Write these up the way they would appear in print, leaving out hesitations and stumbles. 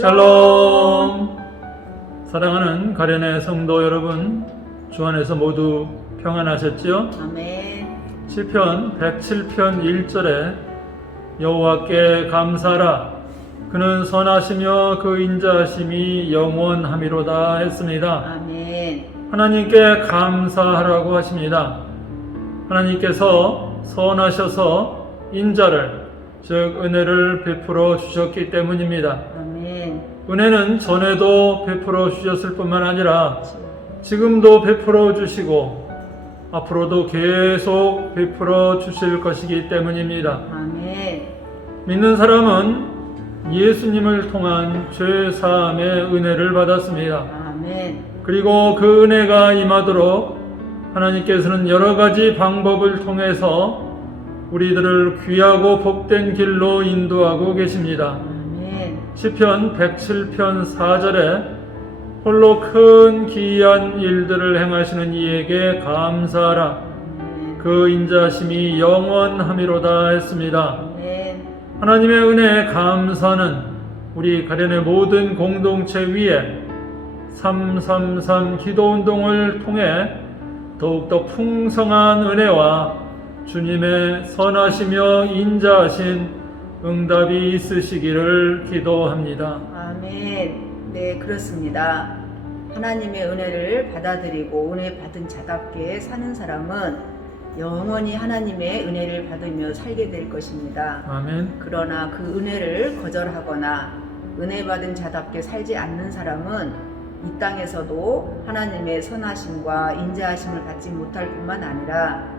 샬롬. 사랑하는 가련의 성도 여러분, 주 안에서 모두 평안하셨지요? 아멘. 시편 107편 1절에 여호와께 감사하라, 그는 선하시며 그 인자하심이 영원함이로다 했습니다. 아멘. 하나님께 감사하라고 하십니다. 하나님께서 선하셔서 인자를, 즉 은혜를 베풀어 주셨기 때문입니다. 아멘. 은혜는 전에도 베풀어 주셨을 뿐만 아니라 지금도 베풀어 주시고 앞으로도 계속 베풀어 주실 것이기 때문입니다. 아멘. 믿는 사람은 예수님을 통한 죄 사함의 은혜를 받았습니다. 아멘. 그리고 그 은혜가 임하도록 하나님께서는 여러 가지 방법을 통해서 우리들을 귀하고 복된 길로 인도하고 계십니다. 아멘. 시편 107편 4절에 홀로 큰 기이한 일들을 행하시는 이에게 감사하라, 그 인자하심이 영원함이로다 했습니다. 아멘. 하나님의 은혜에 감사는 우리 가련의 모든 공동체 위에 333 기도운동을 통해 더욱더 풍성한 은혜와 주님의 선하시며 인자하신 응답이 있으시기를 기도합니다. 아멘. 네, 그렇습니다. 하나님의 은혜를 받아들이고 은혜 받은 자답게 사는 사람은 영원히 하나님의 은혜를 받으며 살게 될 것입니다. 아멘. 그러나 그 은혜를 거절하거나 은혜 받은 자답게 살지 않는 사람은 이 땅에서도 하나님의 선하심과 인자하심을 받지 못할 뿐만 아니라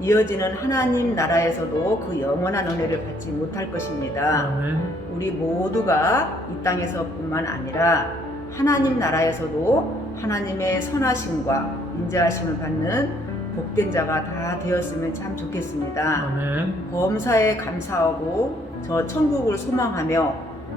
이어지는 하나님 나라에서도 그 영원한 은혜를 받지 못할 것입니다. 아멘. 우리 모두가 이 땅에서뿐만 아니라 하나님 나라에서도 하나님의 선하심과 인자하심을 받는 복된 자가 다 되었으면 참 좋겠습니다. 아멘. 범사에 감사하고 저 천국을 소망하며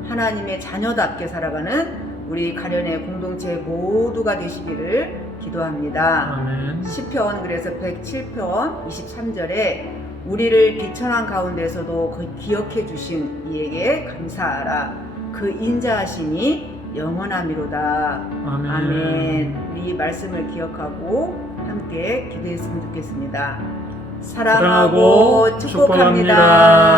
하나님의 자녀답게 살아가는 우리 가련의 공동체 모두가 되시기를 기도합니다. 아멘. 시편 그래서 107편 23절에 우리를 비천한 가운데서도 기억해 주신 이에게 감사하라, 그 인자하심이 영원함이로다. 아멘. 아멘. 우리 말씀을 기억하고 함께 기도했으면 좋겠습니다. 사랑하고 축복합니다.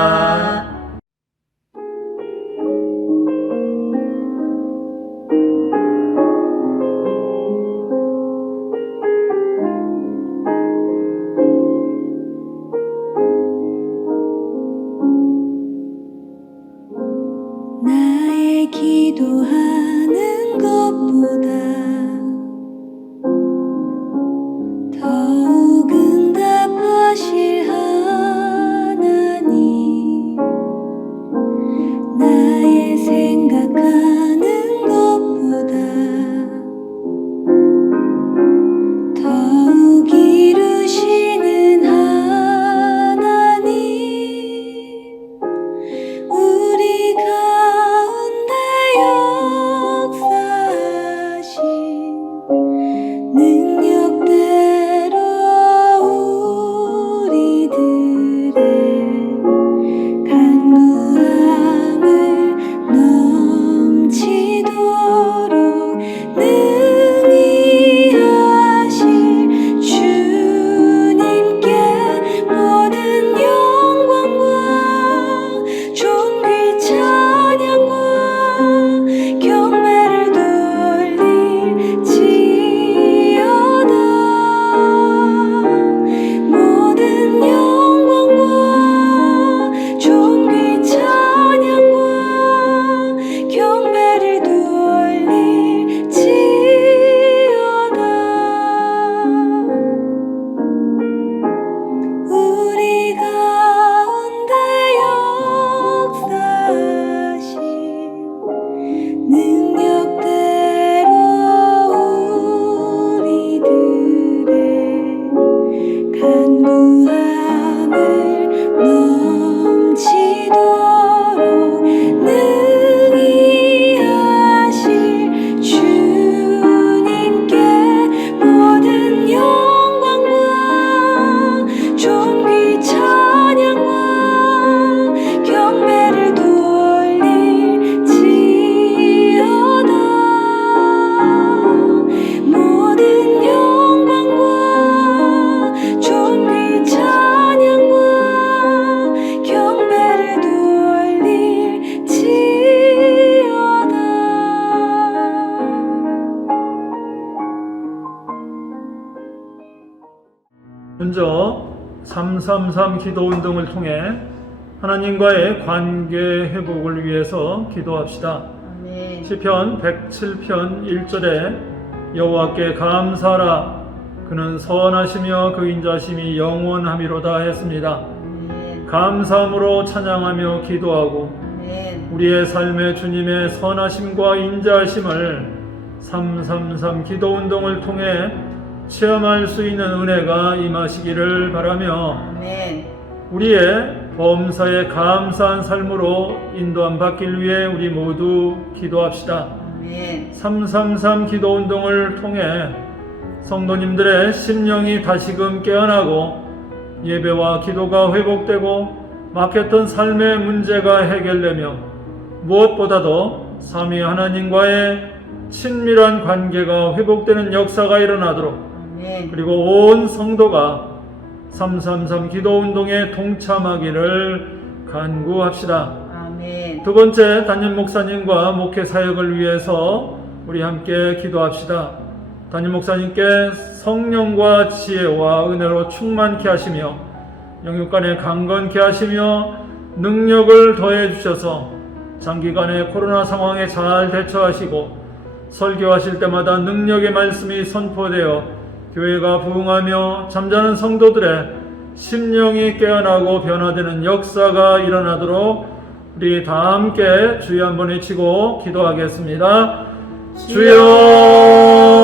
나의 기도하는 것보다 더욱 응답하실 하나님, 먼저 333 기도운동을 통해 하나님과의 관계 회복을 위해서 기도합시다. 아멘. 시편 107편 1절에 여호와께 감사하라 그는 선하시며 그 인자심이 영원함이로다 했습니다. 아멘. 감사함으로 찬양하며 기도하고 아멘. 우리의 삶에 주님의 선하심과 인자하심을 333 기도운동을 통해 체험할 수 있는 은혜가 임하시기를 바라며 아멘. 우리의 범사에 감사한 삶으로 인도함 받길 위해 우리 모두 기도합시다. 아멘. 333 기도운동을 통해 성도님들의 심령이 다시금 깨어나고 예배와 기도가 회복되고 막혔던 삶의 문제가 해결되며 무엇보다도 삼위 하나님과의 친밀한 관계가 회복되는 역사가 일어나도록 아멘. 그리고 온 성도가 333 기도운동에 동참하기를 간구합시다. 아멘. 두 번째, 담임 목사님과 목회 사역을 위해서 우리 함께 기도합시다. 담임 목사님께 성령과 지혜와 은혜로 충만케 하시며 영육간에 강건케 하시며 능력을 더해 주셔서 장기간의 코로나 상황에 잘 대처하시고 설교하실 때마다 능력의 말씀이 선포되어 교회가 부흥하며 잠자는 성도들의 심령이 깨어나고 변화되는 역사가 일어나도록 우리 다 함께 주여 한번 외치고 기도하겠습니다. 주여!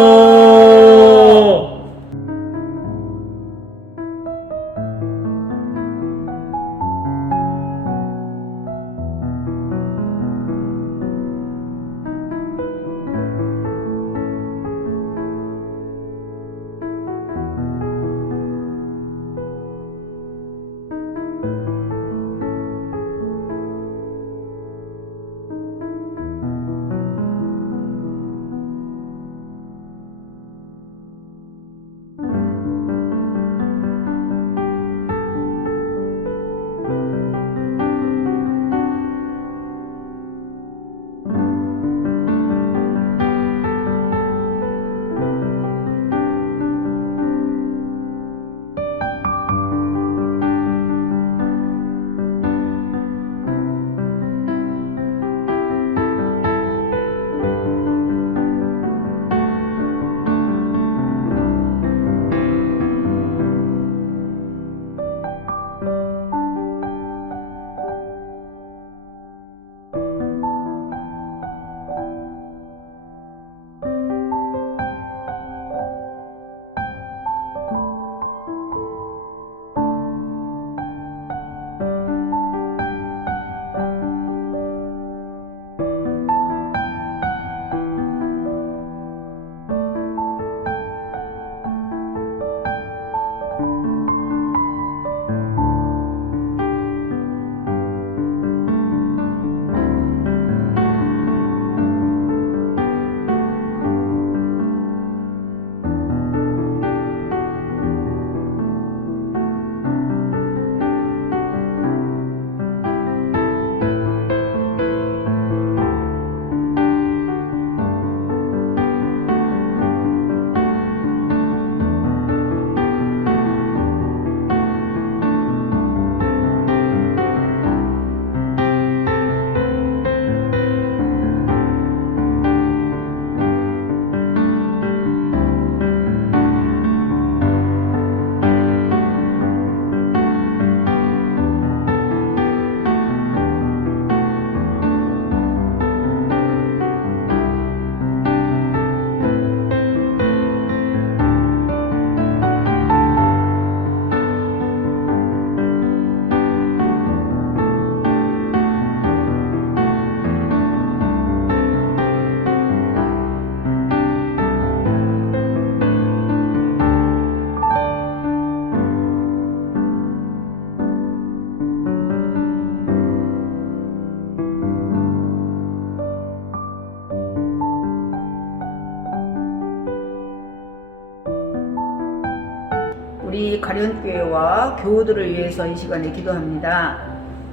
우리 가련교회와 교우들을 위해서 이 시간에 기도합니다.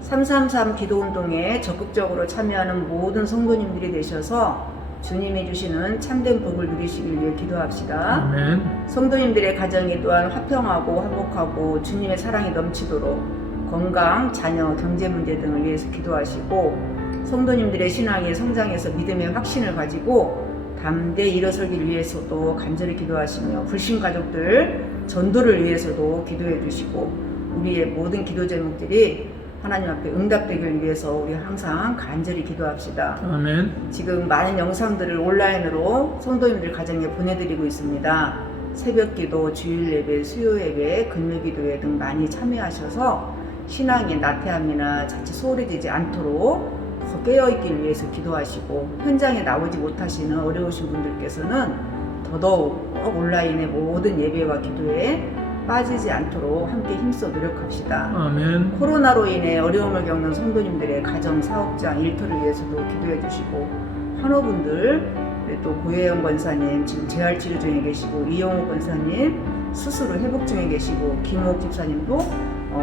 333 기도운동에 적극적으로 참여하는 모든 성도님들이 되셔서 주님이 주시는 참된 복을 누리시길 위해 기도합시다. 아멘. 성도님들의 가정이 또한 화평하고 화목하고 주님의 사랑이 넘치도록 건강, 자녀, 경제 문제 등을 위해서 기도하시고 성도님들의 신앙이 성장해서 믿음의 확신을 가지고 담대히 일어서기를 위해서도 간절히 기도하시며 불신 가족들 전도를 위해서도 기도해 주시고 우리의 모든 기도 제목들이 하나님 앞에 응답되길 위해서 우리 항상 간절히 기도합시다. 아멘. 지금 많은 영상들을 온라인으로 성도님들 가정에 보내드리고 있습니다. 새벽기도, 주일예배, 수요예배, 근무기도회 등 많이 참여하셔서 신앙의 나태함이나 자칫 소홀해지지 않도록 더 깨어있기를 위해서 기도하시고 현장에 나오지 못하시는 어려우신 분들께서는 더더욱 온라인의 모든 예배와 기도에 빠지지 않도록 함께 힘써 노력합시다. 아멘. 코로나로 인해 어려움을 겪는 성도님들의 가정, 사업장, 일터를 위해서도 기도해 주시고 환우분들, 또 고혜영 권사님 지금 재활치료 중에 계시고 이영호 권사님 스스로 회복 중에 계시고 김옥 집사님도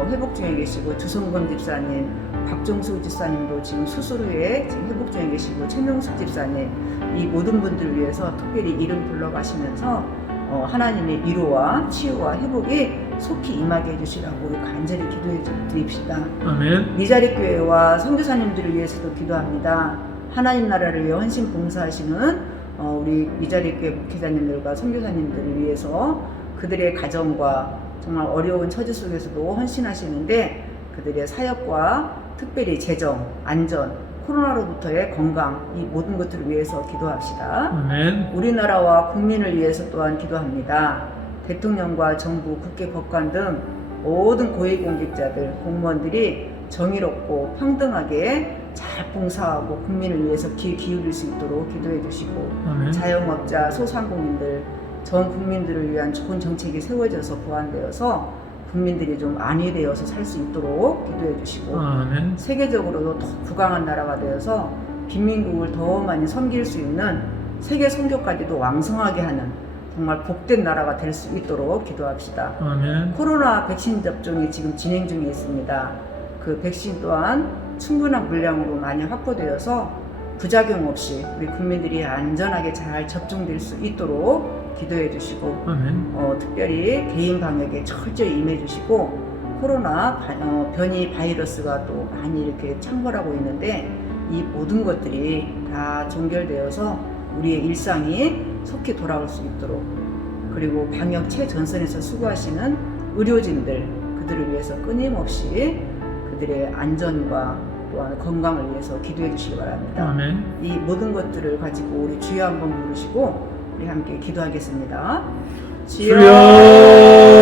회복 중에 계시고 주성건 집사님, 박종수 집사님도 지금 수술 후에 지금 회복 중에 계시고 최명숙 집사님 이 모든 분들을 위해서 특별히 이름 불러가시면서 하나님의 위로와 치유와 회복이 속히 임하게 해주시라고 우리 간절히 기도해 드립시다. 아멘. 미자립교회와 선교사님들을 위해서도 기도합니다. 하나님 나라를 위해 헌신 봉사하시는 우리 미자립교회 목회자님들과 선교사님들을 위해서 그들의 가정과 정말 어려운 처지 속에서도 헌신하시는데 그들의 사역과 특별히 재정, 안전, 코로나로부터의 건강 이 모든 것들을 위해서 기도합시다. 아멘. 우리나라와 국민을 위해서 또한 기도합니다. 대통령과 정부, 국회, 법관 등 모든 고위공직자들, 공무원들이 정의롭고 평등하게 잘 봉사하고 국민을 위해서 귀 기울일 수 있도록 기도해 주시고 아멘. 자영업자, 소상공인들, 전 국민들을 위한 좋은 정책이 세워져서 보완되어서 국민들이 좀 안위되어서 살 수 있도록 기도해 주시고 아멘. 세계적으로도 더 부강한 나라가 되어서 빈민국을 더 많이 섬길 수 있는 세계 선교까지도 왕성하게 하는 정말 복된 나라가 될 수 있도록 기도합시다. 아멘. 코로나 백신 접종이 지금 진행 중에 있습니다. 그 백신 또한 충분한 물량으로 많이 확보되어서 부작용 없이 우리 국민들이 안전하게 잘 접종될 수 있도록 기도해 주시고 아멘. 특별히 개인 방역에 철저히 임해 주시고 코로나 변이 바이러스가 또 많이 이렇게 창궐하고 있는데 이 모든 것들이 다 종결되어서 우리의 일상이 속히 돌아올 수 있도록 그리고 방역 최전선에서 수고하시는 의료진들 그들을 위해서 끊임없이 그들의 안전과 또한 건강을 위해서 기도해 주시기 바랍니다. 아멘. 이 모든 것들을 가지고 우리 주여 한번 부르시고 우리 함께 기도하겠습니다. 주여!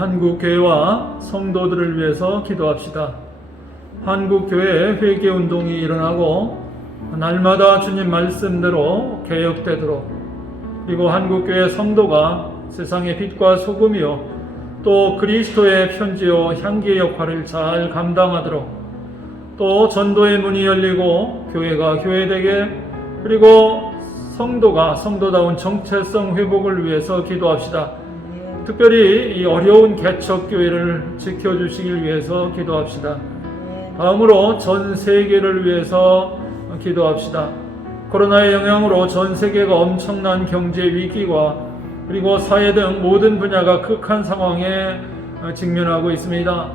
한국교회와 성도들을 위해서 기도합시다. 한국교회 회개운동이 일어나고 날마다 주님 말씀대로 개혁되도록, 그리고 한국교회 성도가 세상의 빛과 소금이요 또 그리스도의 편지요 향기의 역할을 잘 감당하도록, 또 전도의 문이 열리고 교회가 교회되게, 그리고 성도가 성도다운 정체성 회복을 위해서 기도합시다. 특별히 이 어려운 개척교회를 지켜주시길 위해서 기도합시다. 다음으로 전 세계를 위해서 기도합시다. 코로나의 영향으로 전 세계가 엄청난 경제 위기와 그리고 사회 등 모든 분야가 극한 상황에 직면하고 있습니다.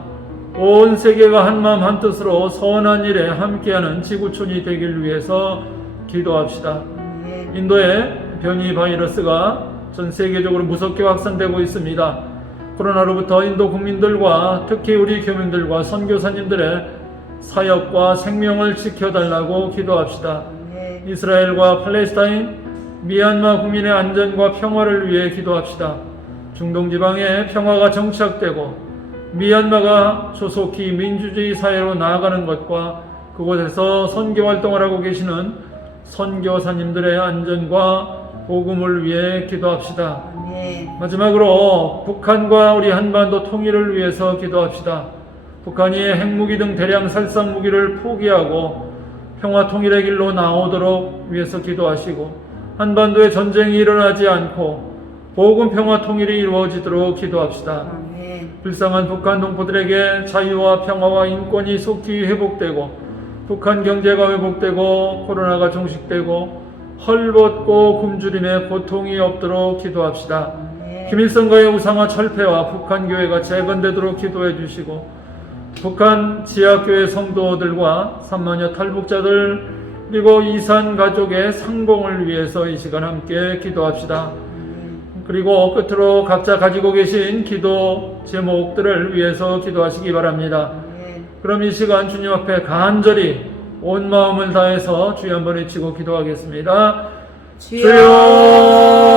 온 세계가 한마음 한뜻으로 선한 일에 함께하는 지구촌이 되길 위해서 기도합시다. 인도의 변이 바이러스가 전 세계적으로 무섭게 확산되고 있습니다. 코로나로부터 인도 국민들과 특히 우리 교민들과 선교사님들의 사역과 생명을 지켜달라고 기도합시다. 이스라엘과 팔레스타인, 미얀마 국민의 안전과 평화를 위해 기도합시다. 중동 지방에 평화가 정착되고 미얀마가 조속히 민주주의 사회로 나아가는 것과 그곳에서 선교 활동을 하고 계시는 선교사님들의 안전과 복음을 위해 기도합시다. 마지막으로 북한과 우리 한반도 통일을 위해서 기도합시다. 북한이 핵무기 등 대량 살상 무기를 포기하고 평화 통일의 길로 나오도록 위해서 기도하시고, 한반도에 전쟁이 일어나지 않고 복음 평화 통일이 이루어지도록 기도합시다. 불쌍한 북한 동포들에게 자유와 평화와 인권이 속히 회복되고, 북한 경제가 회복되고 코로나가 종식되고 헐벗고 굶주림의 고통이 없도록 기도합시다. 김일성과의 우상화 철폐와 북한 교회가 재건되도록 기도해 주시고, 북한 지하교회 성도들과 3만여 탈북자들 그리고 이산 가족의 상봉을 위해서 이 시간 함께 기도합시다. 그리고 끝으로 각자 가지고 계신 기도 제목들을 위해서 기도하시기 바랍니다. 그럼 이 시간 주님 앞에 간절히 온 마음을 다해서 주여 한번 외치고 기도하겠습니다. 주여